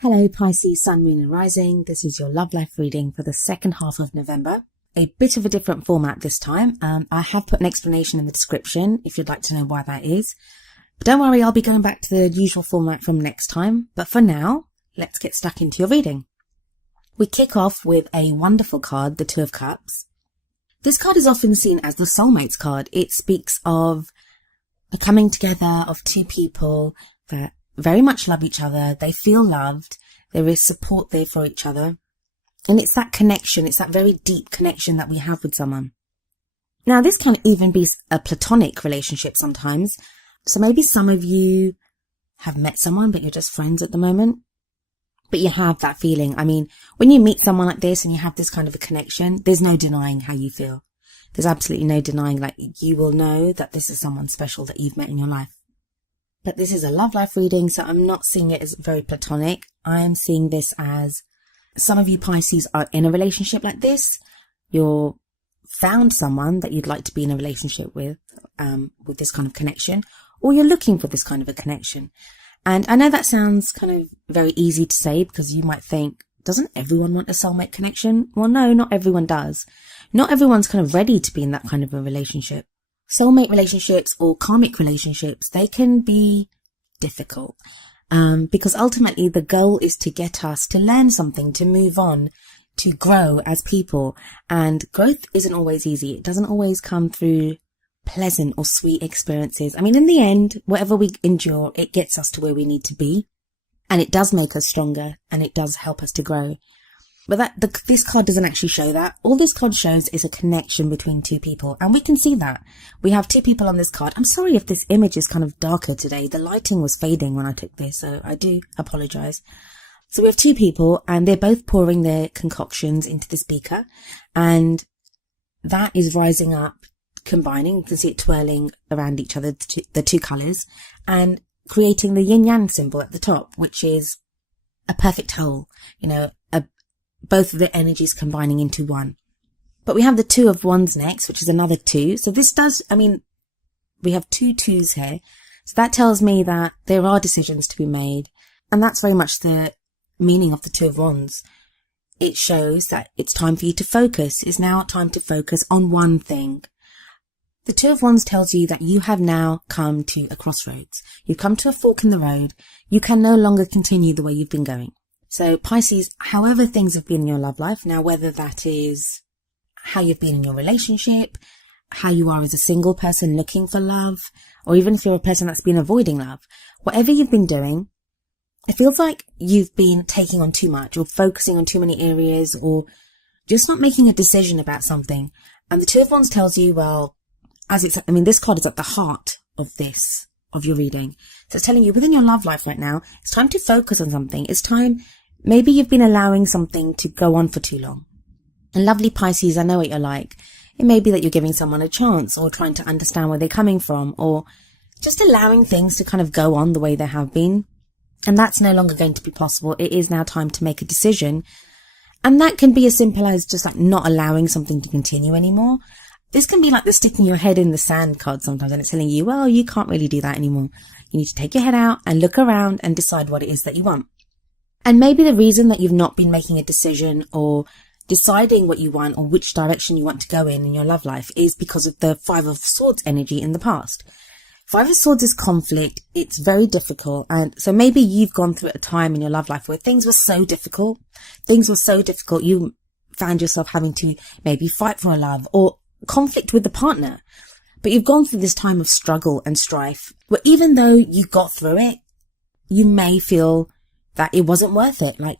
Hello Pisces, Sun, Moon and Rising. This is your love life reading for the second half of November. A bit of a different format this time. I have put an explanation in the description if you'd like to know why that is. But don't worry, I'll be going back to the usual format from next time. But for now, let's get stuck into your reading. We kick off with a wonderful card, the Two of Cups. This card is often seen as the soulmates card. It speaks of a coming together of two people that very much love each other. They feel loved. There is support there for each other. And it's that connection. It's that very deep connection that we have with someone. Now, this can even be a platonic relationship sometimes. So maybe some of you have met someone, but you're just friends at the moment. But you have that feeling. I mean, when you meet someone like this and you have this kind of a connection, there's no denying how you feel. There's absolutely no denying, like, you will know that this is someone special that you've met in your life. But this is a love life reading, so I'm not seeing it as very platonic. I'm seeing this as some of you Pisces are in a relationship like this. You're found someone that you'd like to be in a relationship with this kind of connection, or you're looking for this kind of a connection. And I know that sounds kind of very easy to say because you might think, doesn't everyone want a soulmate connection? Well, no, not everyone does. Not everyone's kind of ready to be in that kind of a relationship. Soulmate relationships or karmic relationships, they can be difficult because ultimately the goal is to get us to learn something, to move on, to grow as people. And growth isn't always easy. It doesn't always come through pleasant or sweet experiences. I mean, in the end, whatever we endure, it gets us to where we need to be. And it does make us stronger and it does help us to grow. But this card doesn't actually show that. All this card shows is a connection between two people. And we can see that. We have two people on this card. I'm sorry if this image is kind of darker today. The lighting was fading when I took this, so I do apologize. So we have two people and they're both pouring their concoctions into this beaker. And that is rising up, combining. You can see it twirling around each other, the two colors, and creating the yin-yang symbol at the top, which is a perfect whole, both of the energies combining into one. But we have the Two of Wands next, which is another two. So this we have two twos here. So that tells me that there are decisions to be made. And that's very much the meaning of the Two of Wands. It shows that it's time for you to focus. It's now time to focus on one thing. The Two of Wands tells you that you have now come to a crossroads. You've come to a fork in the road. You can no longer continue the way you've been going. So Pisces, however things have been in your love life, now whether that is how you've been in your relationship, how you are as a single person looking for love, or even if you're a person that's been avoiding love, whatever you've been doing, it feels like you've been taking on too much or focusing on too many areas or just not making a decision about something. And the Two of Wands tells you, well, this card is at the heart of your reading. So it's telling you within your love life right now, it's time to focus on something. It's time, maybe you've been allowing something to go on for too long. And lovely Pisces, I know what you're like. It may be that you're giving someone a chance or trying to understand where they're coming from or just allowing things to kind of go on the way they have been. And that's no longer going to be possible. It is now time to make a decision. And that can be as simple as just like not allowing something to continue anymore. This can be like the sticking your head in the sand card sometimes, and it's telling you, well, you can't really do that anymore. You need to take your head out and look around and decide what it is that you want. And maybe the reason that you've not been making a decision or deciding what you want or which direction you want to go in your love life is because of the Five of Swords energy in the past. Five of Swords is conflict. It's very difficult. And so maybe you've gone through a time in your love life where things were so difficult. You found yourself having to maybe fight for a love or conflict with the partner, but you've gone through this time of struggle and strife where even though you got through it, you may feel that it wasn't worth it. Like,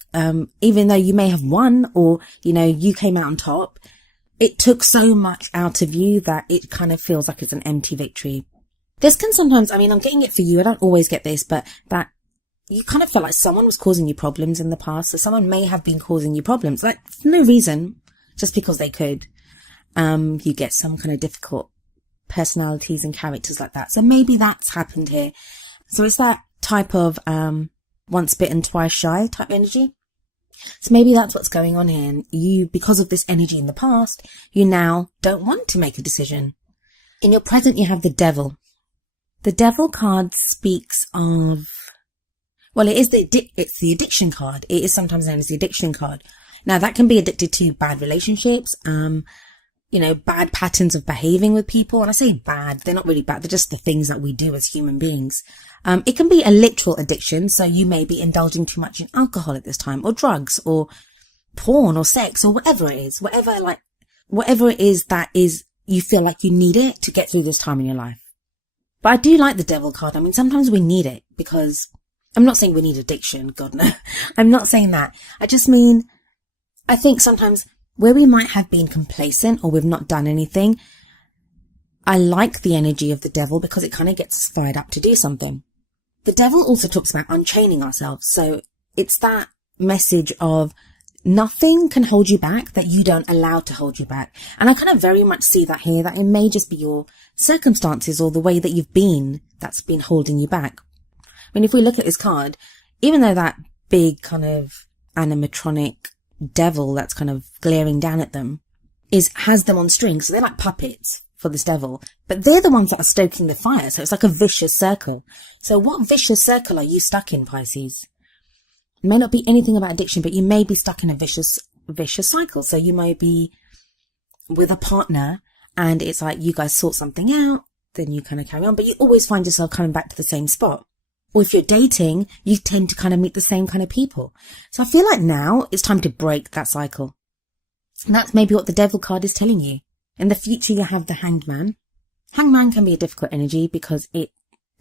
even though you may have won or, you came out on top, it took so much out of you that it kind of feels like it's an empty victory. This can sometimes, I'm getting it for you. I don't always get this, but that you kind of feel like someone was causing you problems in the past. So someone may have been causing you problems, like for no reason, just because they could. You get some kind of difficult personalities and characters like that. So maybe that's happened here. So it's that type of once bitten, twice shy type energy. So maybe that's what's going on here. And you, because of this energy in the past, you now don't want to make a decision. In your present, you have the Devil. The Devil card speaks of Well, it's the addiction card. It is sometimes known as the addiction card. Now, that can be addicted to bad relationships, bad patterns of behaving with people. And I say bad, they're not really bad. They're just the things that we do as human beings. It can be a literal addiction. So you may be indulging too much in alcohol at this time, or drugs, or porn, or sex, or whatever it is, whatever it is that is, you feel like you need it to get through this time in your life. But I do like the devil card. I mean, sometimes we need it, because I'm not saying we need addiction. God, no. I'm not saying that. I just mean, I think sometimes where we might have been complacent or we've not done anything, I like the energy of the devil because it kind of gets us fired up to do something. The devil also talks about unchaining ourselves. So it's that message of nothing can hold you back that you don't allow to hold you back. And I kind of very much see that here, that it may just be your circumstances or the way that you've been that's been holding you back. I mean, if we look at this card, even though that big kind of animatronic devil that's kind of glaring down at them has them on strings, so they're like puppets for this devil, but they're the ones that are stoking the fire. So it's like a vicious circle. So what vicious circle are you stuck in, Pisces? It may not be anything about addiction, but you may be stuck in a vicious cycle. So you may be with a partner and it's like you guys sort something out, then you kind of carry on, but you always find yourself coming back to the same spot. Or if you're dating, you tend to kind of meet the same kind of people. So I feel like now it's time to break that cycle. And that's maybe what the devil card is telling you. In the future, you have the hanged man. Hanged man can be a difficult energy because it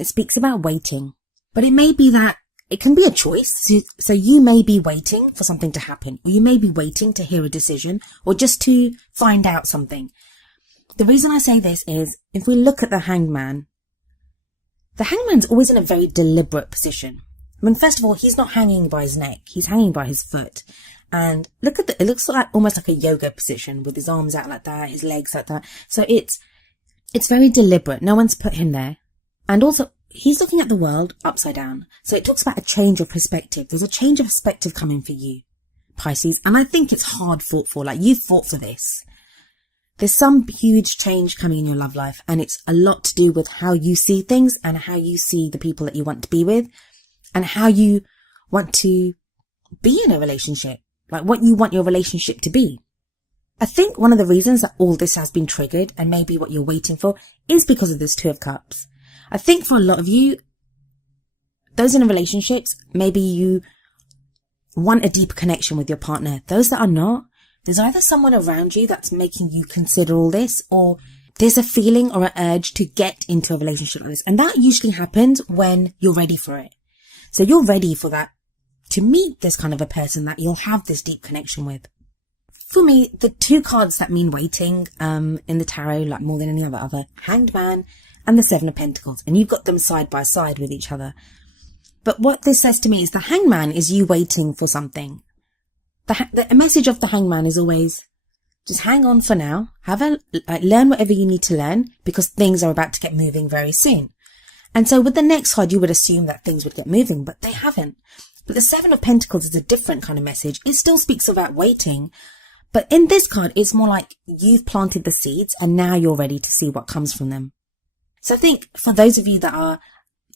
speaks about waiting. But it may be that it can be a choice. So you may be waiting for something to happen, or you may be waiting to hear a decision, or just to find out something. The reason I say this is, if we look at the hanged man, the hangman's always in a very deliberate position. I mean, first of all, he's not hanging by his neck. He's hanging by his foot. And look at it looks like almost like a yoga position with his arms out like that, his legs like that. So it's very deliberate. No one's put him there. And also, he's looking at the world upside down. So it talks about a change of perspective. There's a change of perspective coming for you, Pisces. And I think it's hard fought for. Like, you fought for this. There's some huge change coming in your love life, and it's a lot to do with how you see things and how you see the people that you want to be with and how you want to be in a relationship, like what you want your relationship to be. I think one of the reasons that all this has been triggered, and maybe what you're waiting for, is because of this Two of Cups. I think for a lot of you, those in relationships, maybe you want a deeper connection with your partner. Those that are not, there's either someone around you that's making you consider all this, or there's a feeling or an urge to get into a relationship like this. And that usually happens when you're ready for it. So you're ready for that, to meet this kind of a person that you'll have this deep connection with. For me, the two cards that mean waiting in the tarot, like more than any other, Hanged Man and the Seven of Pentacles. And you've got them side by side with each other. But what this says to me is the Hanged Man is you waiting for something. The message of the Hanged Man is always, just hang on for now, learn whatever you need to learn, because things are about to get moving very soon. And so with the next card, you would assume that things would get moving, but they haven't. But the Seven of Pentacles is a different kind of message. It still speaks about waiting, but in this card, it's more like you've planted the seeds and now you're ready to see what comes from them. So I think for those of you that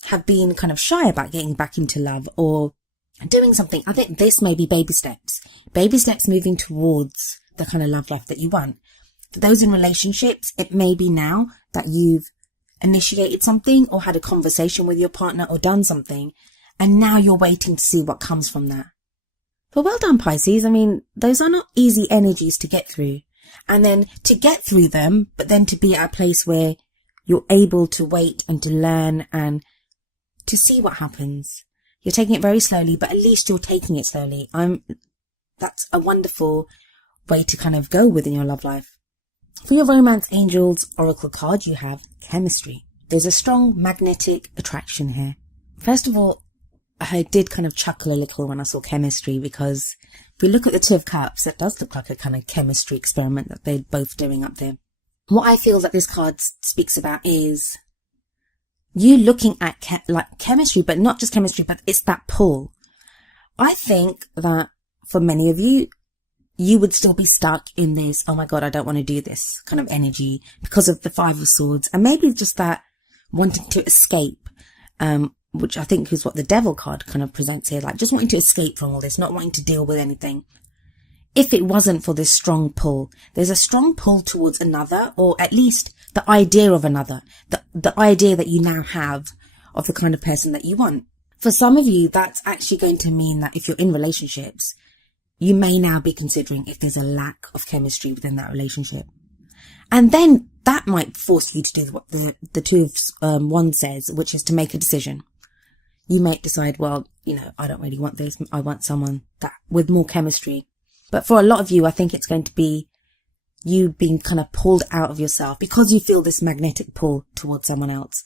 have been kind of shy about getting back into love or doing something, I think this may be baby steps. Baby steps moving towards the kind of love life that you want. For those in relationships, it may be now that you've initiated something or had a conversation with your partner or done something, and now you're waiting to see what comes from that. But well done, Pisces. I mean, those are not easy energies to get through. And then to get through them, but then to be at a place where you're able to wait and to learn and to see what happens. You're taking it very slowly, but at least you're taking it slowly. That's a wonderful way to kind of go within your love life. For your Romance Angels Oracle card, you have chemistry. There's a strong magnetic attraction here. First of all, I did kind of chuckle a little when I saw chemistry, because if we look at the Two of Cups, it does look like a kind of chemistry experiment that they're both doing up there. What I feel that this card speaks about is you looking at chemistry, but not just chemistry, but it's that pull. I think that for many of you, you would still be stuck in this, oh my God, I don't want to do this kind of energy because of the Five of Swords, and maybe just that wanting to escape, which I think is what the devil card kind of presents here, like just wanting to escape from all this, not wanting to deal with anything. If it wasn't for this strong pull, there's a strong pull towards another, or at least the idea of another, the idea that you now have of the kind of person that you want. For some of you, that's actually going to mean that if you're in relationships, you may now be considering if there's a lack of chemistry within that relationship. And then that might force you to do what the Two of Wands says, which is to make a decision. You might decide, well, I don't really want this. I want someone that with more chemistry. But for a lot of you, I think it's going to be you being kind of pulled out of yourself because you feel this magnetic pull towards someone else.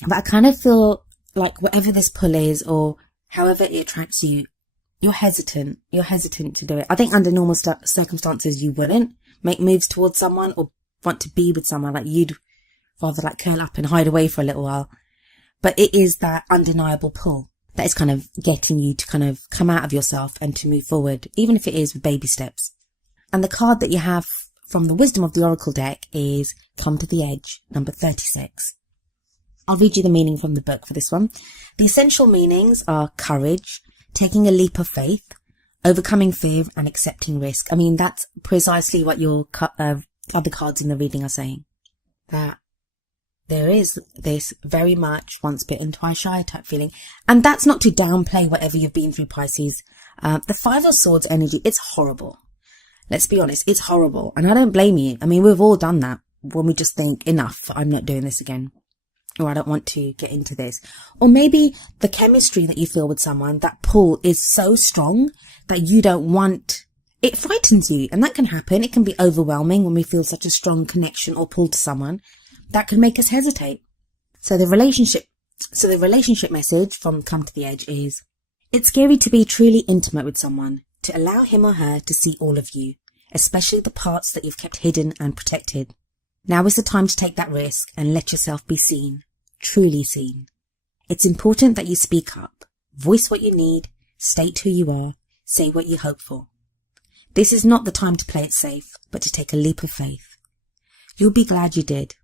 But I kind of feel like whatever this pull is, or however it attracts you, you're hesitant. You're hesitant to do it. I think under normal circumstances, you wouldn't make moves towards someone or want to be with someone. Like you'd rather like curl up and hide away for a little while. But it is that undeniable pull that is kind of getting you to kind of come out of yourself and to move forward, even if it is with baby steps. And the card that you have from the Wisdom of the Oracle deck is Come to the Edge, number 36. I'll read you the meaning from the book for this one. The essential meanings are courage, taking a leap of faith, overcoming fear and accepting risk. I mean, that's precisely what your other cards in the reading are saying. That there is this very much once bitten, twice shy type feeling. And that's not to downplay whatever you've been through, Pisces. The Five of Swords energy, it's horrible. Let's be honest, it's horrible. And I don't blame you. I mean, we've all done that when we just think, enough, I'm not doing this again. Or I don't want to get into this. Or maybe the chemistry that you feel with someone, that pull is so strong that you don't want, it frightens you. And that can happen. It can be overwhelming when we feel such a strong connection or pull to someone. That can make us hesitate. So the relationship message from Come to the Edge is, it's scary to be truly intimate with someone, to allow him or her to see all of you, especially the parts that you've kept hidden and protected. Now is the time to take that risk and let yourself be seen, truly seen. It's important that you speak up, voice what you need, state who you are, say what you hope for. This is not the time to play it safe, but to take a leap of faith. You'll be glad you did.